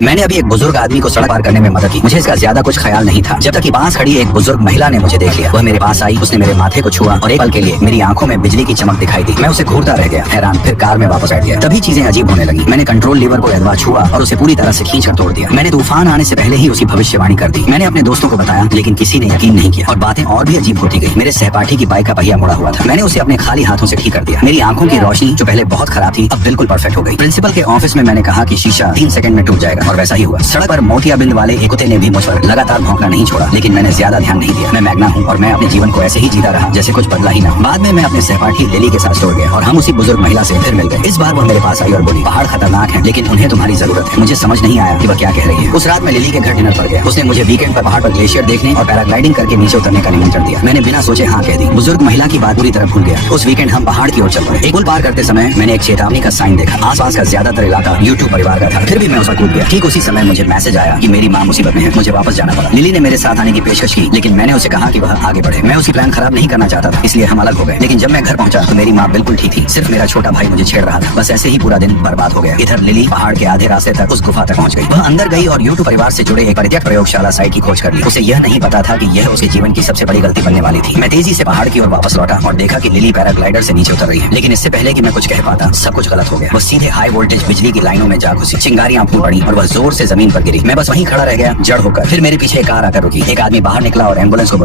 मैंने अभी एक बुजुर्ग आदमी को सड़क पार करने में मदद की। मुझे इसका ज्यादा कुछ ख्याल नहीं था जब तक कि पास खड़ी एक बुजुर्ग महिला ने मुझे देख लिया। वह मेरे पास आई, उसने मेरे माथे को छुआ और एक पल के लिए मेरी आंखों में बिजली की चमक दिखाई दी। मैं उसे घूरता रह गया हैरान, फिर कार में वापस बैठ गया। तभी चीजें अजीब होने लगी। मैंने कंट्रोल लीवर को अगवा छुआ और उसे पूरी तरह से खींच कर तोड़ दिया। मैंने तूफान आने से पहले ही उसकी भविष्यवाणी कर दी। मैंने अपने दोस्तों को बताया लेकिन किसी ने यकीन नहीं किया और बातें और भी अजीब होती गई। मेरे सहपाठी की बाइक का पहिया मुड़ा हुआ था। मैंने उसे अपने खाली हाथों से ठीक कर दिया। मेरी आंखों की रोशनी जो पहले बहुत खराब थी अब बिल्कुल परफेक्ट हो गई। प्रिंसिपल के ऑफिस में मैंने कहा कि शीशा 3 सेकंड में टूट जाएगा और वैसा ही हुआ। सड़क पर मोतियाबिंद वाले एक कुत्ते ने भी मुझ पर लगातार भौंकना नहीं छोड़ा, लेकिन मैंने ज्यादा ध्यान नहीं दिया। मैं मैग्ना हूँ और मैं अपने जीवन को ऐसे ही जीता रहा जैसे कुछ बदला ही ना। बाद में मैं अपने सहपाठी लिली के साथ छोड़ गया और हम उसी बुजुर्ग महिला से फिर मिल गए। इस बार वह मेरे पास आई और बोली, पहाड़ खतरनाक है लेकिन उन्हें तुम्हारी जरूरत है। मुझे समझ नहीं आया कि वह क्या कह रही है। उस रात में लिली के घर डिनर पर गया। उसने मुझे वीकेंड पर पहाड़ पर ग्लेशियर देखने और पैराग्लाइडिंग करके नीचे उतरने का निमंत्रण दिया। मैंने बिना सोचे हाँ कह दी। बुजुर्ग महिला की बात पूरी तरह भूल गया। उस वीकेंड हम पहाड़ की ओर चल पड़े। एक पुल पार करते समय मैंने एक चेतावनी का साइन देखा। आसपास का ज्यादातर इलाका यूट्यूब परिवार का था, फिर भी मैं उस पर कूद गया। ठीक उसी समय मुझे मैसेज आया कि मेरी माँ मुसीबत में है, मुझे वापस जाना पड़ा। लिली ने मेरे साथ आने की पेशकश की लेकिन मैंने उसे कहा कि वह आगे बढ़े। मैं उसकी प्लान खराब नहीं करना चाहता था, इसलिए हम अलग हो गए। लेकिन जब मैं घर पहुंचा तो मेरी माँ बिल्कुल ठीक थी, सिर्फ मेरा छोटा भाई मुझे छेड़ रहा था। बस ऐसे ही पूरा दिन बर्बाद हो गया। इधर लिली पहाड़ के आधे रास्ते तक उस गुफा तक पहुंच गई। वह अंदर गई और यूट्यूब परिवार से जुड़े एक परित्यक्त प्रयोगशाला साइट की खोज कर ली। उसे यह नहीं पता था कि यह उसके जीवन की सबसे बड़ी गलती बनने वाली थी। मैं तेजी से पहाड़ की ओर वापस लौटा और देखा कि लिली पैराग्लाइडर से नीचे उतर रही है। लेकिन इससे पहले कि मैं कुछ कह पाता सब कुछ गलत हो गया। वो सीधे हाई वोल्टेज बिजली की लाइनों में जा घुसी। चिंगारियां फूट पड़ी और वह जोर से जमीन पर गिरी। मैं बस वहीं खड़ा रह गया जड़ होकर। फिर मेरे पीछे एक कार आकर रुकी। एक आदमी बाहर निकला और एम्बुलेंस को